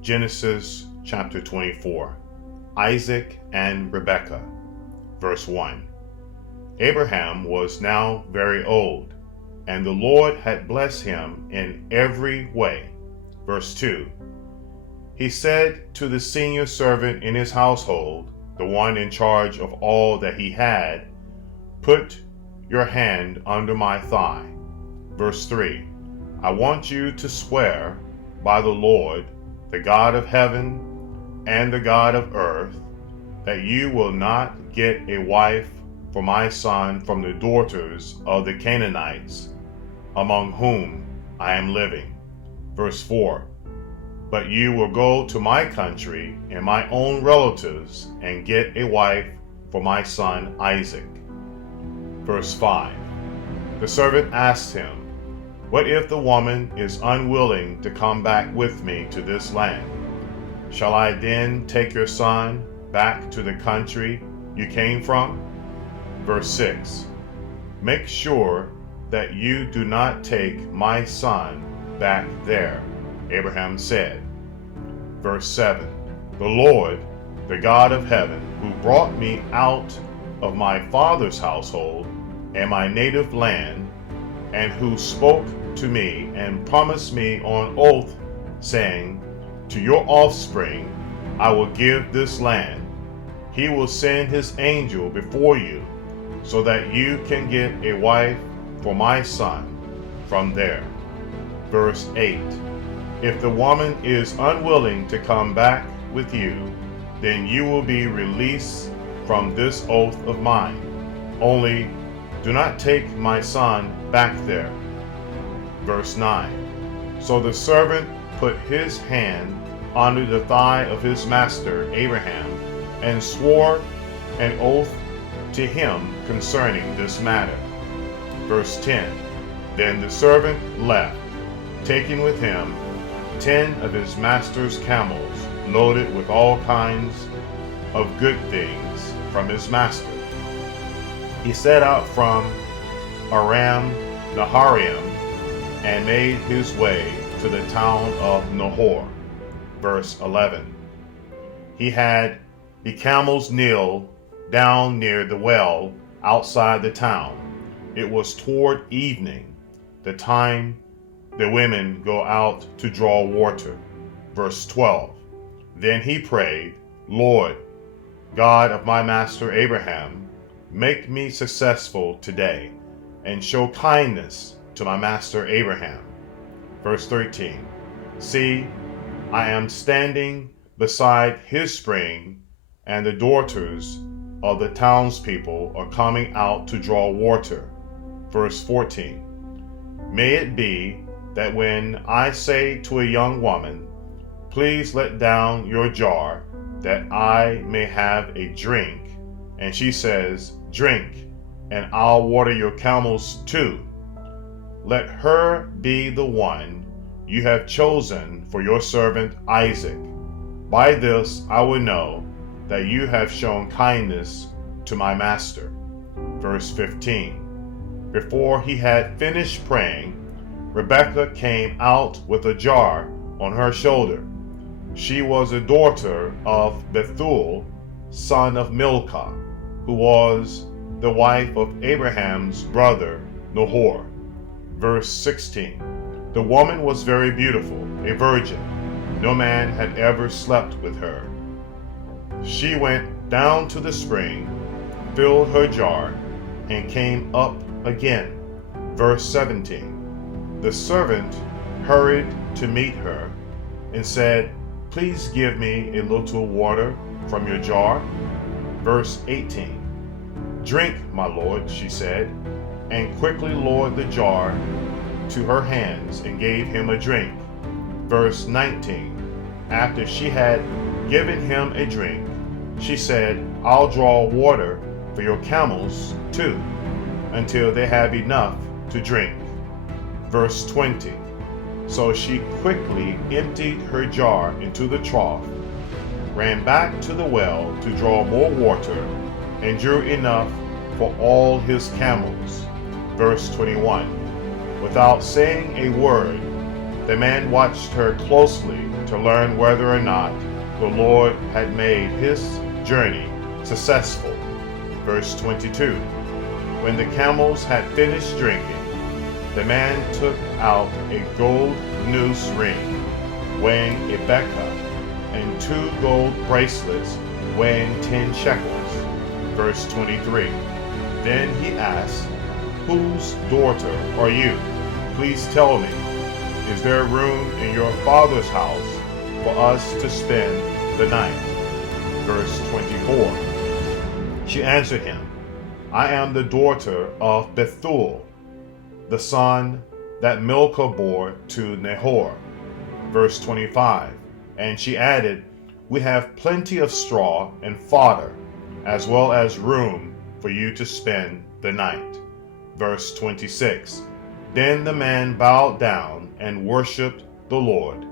Genesis chapter 24. Isaac and Rebekah. Verse 1. Abraham was now very old, and the Lord had blessed him in every way. Verse 2. He said to the senior servant in his household, the one in charge of all that he had, "Put your hand under my thigh." Verse 3. I want you to swear by the Lord, the God of heaven and the God of earth, that you will not get a wife for my son from the daughters of the Canaanites, among whom I am living. Verse 4. But you will go to my country and my own relatives and get a wife for my son Isaac. Verse 5. The servant asked him, "What if the woman is unwilling to come back with me to this land? Shall I then take your son back to the country you came from?" Verse 6. Make sure that you do not take my son back there, Abraham said. Verse 7. The Lord, the God of heaven, who brought me out of my father's household and my native land, and who spoke to me and promised me on oath, saying, "To your offspring I will give this land." He will send his angel before you, so that you can get a wife for my son from there. Verse 8. If the woman is unwilling to come back with you, then you will be released from this oath of mine. Only do not take my son back there. Verse 9. So the servant put his hand under the thigh of his master Abraham and swore an oath to him concerning this matter. Verse 10. Then the servant left, taking with him 10 of his master's camels loaded with all kinds of good things from his master. He set out from Aram Naharaim and made his way to the town of Nahor. Verse 11. He had the camels kneel down near the well outside the town. It was toward evening, the time the women go out to draw water. Verse 12. Then he prayed, "Lord, God of my master Abraham, make me successful today, and show kindness to my master Abraham." Verse 13. See, I am standing beside his spring, and the daughters of the townspeople are coming out to draw water. Verse 14. May it be that when I say to a young woman, "Please let down your jar, that I may have a drink," and she says, "Drink, and I'll water your camels too," let her be the one you have chosen for your servant Isaac. By this I will know that you have shown kindness to my master. Verse 15. Before he had finished praying, Rebekah came out with a jar on her shoulder. She was a daughter of Bethuel, son of Milcah, who was the wife of Abraham's brother Nahor. Verse 16. The woman was very beautiful, a virgin. No man had ever slept with her. She went down to the spring, filled her jar, and came up again. Verse 17. The servant hurried to meet her and said, "Please give me a little water from your jar." Verse 18. "Drink, my lord," she said, and quickly lowered the jar to her hands and gave him a drink. Verse 19. After she had given him a drink, she said, "I'll draw water for your camels too, until they have enough to drink." Verse 20. So she quickly emptied her jar into the trough, ran back to the well to draw more water, and drew enough for all his camels. Verse 21. Without saying a word, The man watched her closely to learn whether or not the Lord had made his journey successful. Verse 22. When the camels had finished drinking, the man took out a gold noose ring weighing a beka and 2 gold bracelets weighing 10 shekels. Verse 23. Then he asked, "Whose daughter are you? Please tell me. Is there room in your father's house for us to spend the night?" Verse 24. She answered him, "I am the daughter of Bethuel, the son that Milcah bore to Nahor." Verse 25. And she added, "We have plenty of straw and fodder, as well as room for you to spend the night." Verse 26. Then the man bowed down and worshipped the Lord.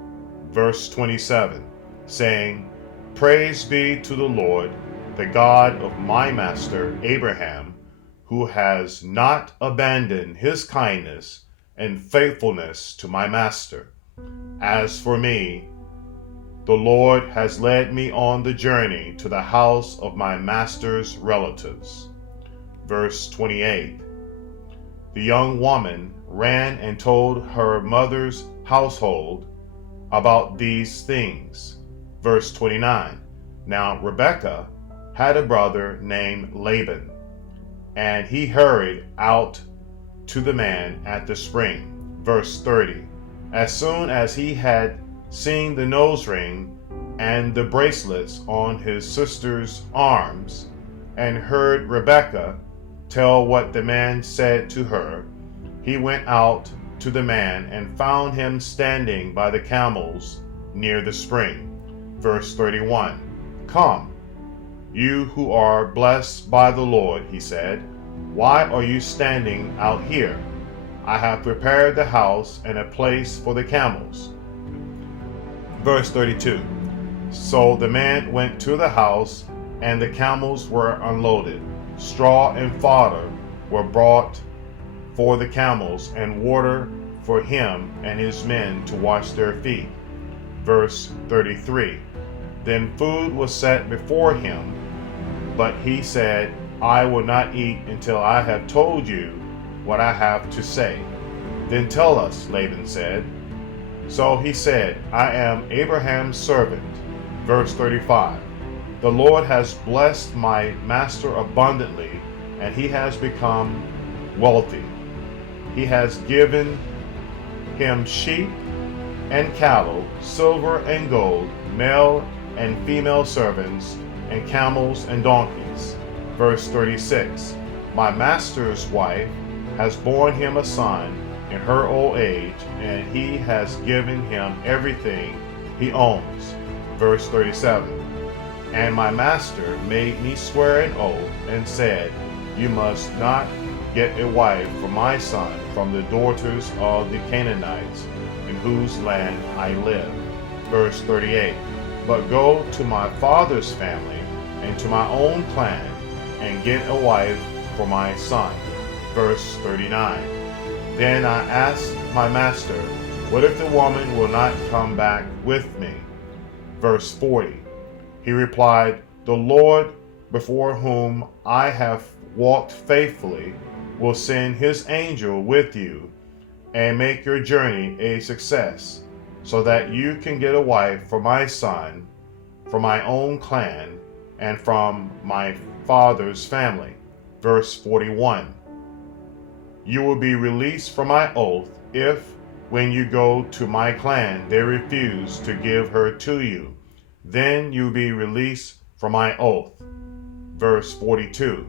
Verse 27, saying, "Praise be to the Lord, the God of my master Abraham, who has not abandoned his kindness and faithfulness to my master. As for me, the Lord has led me on the journey to the house of my master's relatives." Verse 28. The young woman ran and told her mother's household about these things. Verse 29. Now Rebekah had a brother named Laban, and he hurried out to the man at the spring. Verse 30. As soon as he had seen the nose ring and the bracelets on his sister's arms, and heard Rebekah tell what the man said to her, he went out to the man and found him standing by the camels near the spring. Verse 31. "Come, you who are blessed by the Lord," he said, "why are you standing out here? I have prepared the house and a place for the camels." Verse 32. So the man went to the house, and the camels were unloaded. Straw and fodder were brought for the camels, and water for him and his men to wash their feet. Verse 33. Then food was set before him, but he said, "I will not eat until I have told you what I have to say." "Then tell us," Laban said. So he said, "I am Abraham's servant." Verse 35. "The Lord has blessed my master abundantly, and he has become wealthy. He has given him sheep and cattle, silver and gold, male and female servants, and camels and donkeys." Verse 36. "My master's wife has borne him a son in her old age, and he has given him everything he owns." Verse 37. "And my master made me swear an oath and said, 'You must not get a wife for my son from the daughters of the Canaanites in whose land I live.' Verse 38. "But go to my father's family and to my own clan and get a wife for my son." Verse 39. "Then I asked my master, 'What if the woman will not come back with me?' Verse 40. He replied, 'The Lord, before whom I have walked faithfully, will send his angel with you and make your journey a success, so that you can get a wife for my son, from my own clan, and from my father's family." Verse 41. "You will be released from my oath if, when you go to my clan, they refuse to give her to you. Then you will be released from my oath." Verse 42.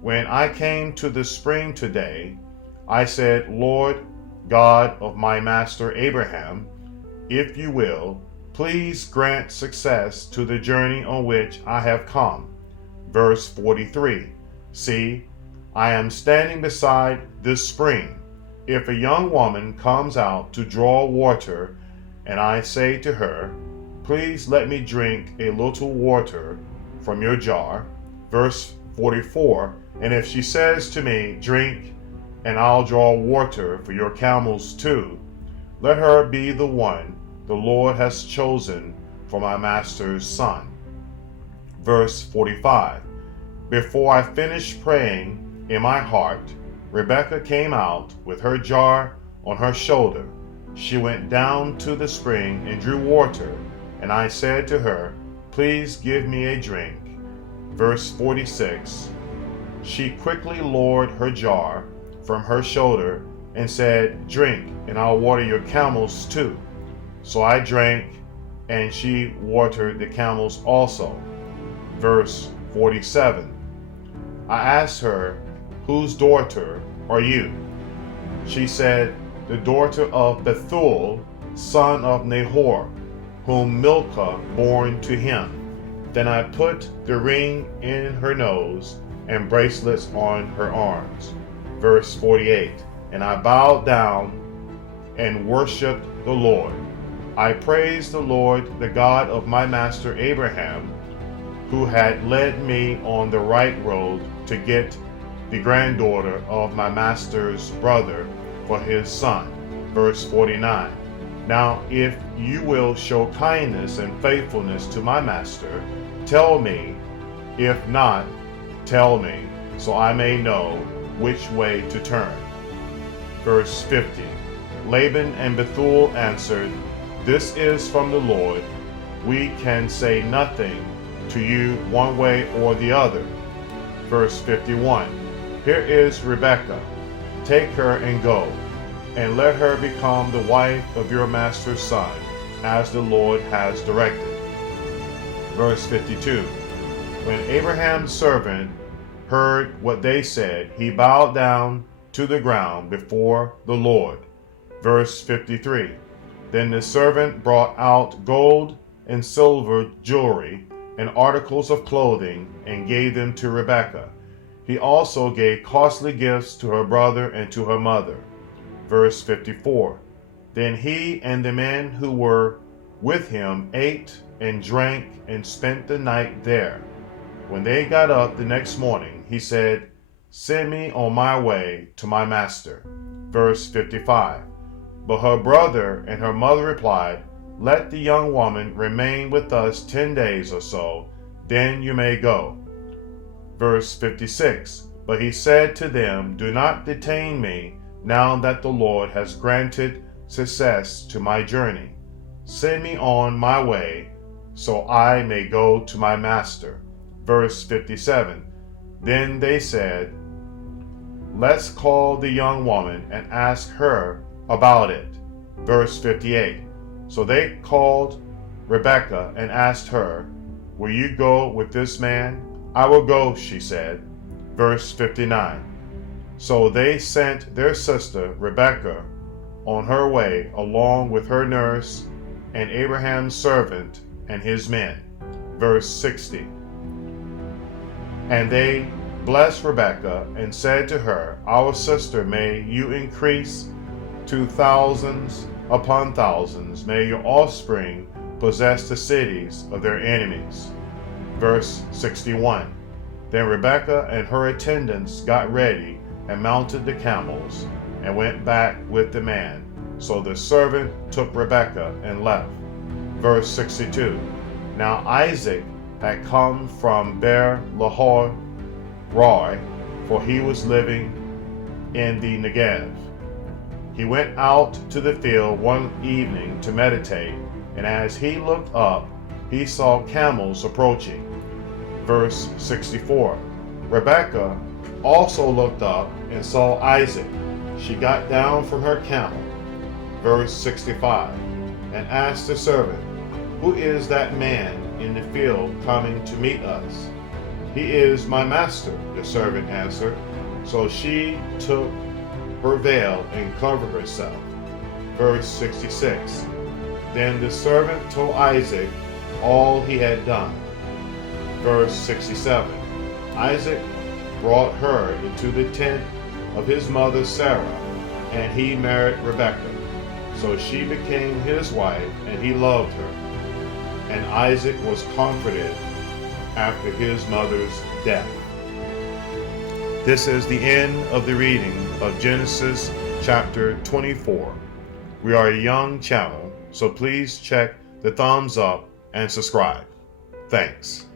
"When I came to the spring today, I said, 'Lord, God of my master Abraham, if you will, please grant success to the journey on which I have come.'" Verse 43. "See, I am standing beside this spring. If a young woman comes out to draw water, and I say to her, 'Please let me drink a little water from your jar.'" Verse 44. "And if she says to me, 'Drink, and I'll draw water for your camels too,' Let her be the one the Lord has chosen for my master's son. Verse 45. Before I finished praying in my heart, Rebekah came out with her jar on her shoulder. She went down to the spring and drew water, and I said to her, "Please give me a drink." Verse 46. She quickly lowered her jar from her shoulder and said, "Drink, and I'll water your camels too." So I drank, and she watered the camels also. Verse 47. I asked her, "Whose daughter are you?" She said, "The daughter of Bethuel, son of Nahor, whom Milcah born to him." Then I put the ring in her nose and bracelets on her arms. Verse 48. And I bowed down and worshipped the Lord. I praised the Lord, the God of my master Abraham, who had led me on the right road to get the granddaughter of my master's brother for his son. Verse 49. Now if you will show kindness and faithfulness to my master, tell me. If not, tell me, so I may know which way to turn. Verse 50. Laban and Bethuel answered, "This is from the Lord. We can say nothing to you one way or the other." Verse 51. Here is Rebekah. Take her and go, and let her become the wife of your master's son, as the Lord has directed. Verse 52. When Abraham's servant heard what they said, he bowed down to the ground before the Lord. Verse 53. Then the servant brought out gold and silver jewelry and articles of clothing and gave them to Rebekah. He also gave costly gifts to her brother and to her mother. Verse 54. Then he and the men who were with him ate and drank and spent the night there. When they got up the next morning, he said, "Send me on my way to my master." Verse 55. But her brother and her mother replied, "Let the young woman remain with us 10 days or so, then you may go." Verse 56. But he said to them, "Do not detain me now that the Lord has granted success to my journey. Send me on my way so I may go to my master." Verse 57. Then they said, "Let's call the young woman and ask her about it." Verse 58. So they called Rebekah and asked her, "Will you go with this man?" "I will go," she said. Verse 59. So they sent their sister Rebekah on her way along with her nurse and Abraham's servant and his men. Verse 60. And they blessed Rebekah and said to her, "Our sister, may you increase to thousands upon thousands. May your offspring possess the cities of their enemies." Verse 61. Then Rebekah and her attendants got ready and mounted the camels and went back with the man. So the servant took Rebekah and left. Verse 62. Now Isaac had come from Beer Lahai Roi, for he was living in the Negev. He went out to the field one evening to meditate, and as he looked up, he saw camels approaching. Verse 64. Rebekah also looked up and saw Isaac. She got down from her camel. Verse 65. And asked the servant, "Who is that man in the field coming to meet us?" "He is my master," the servant answered. So she took her veil and covered herself. Verse 66. Then the servant told Isaac all he had done. Verse 67. Isaac brought her into the tent of his mother Sarah, and he married Rebekah. So she became his wife, and he loved her. And Isaac was comforted after his mother's death. This is the end of the reading of Genesis chapter 24. We are a young channel, so please check the thumbs up and subscribe. Thanks.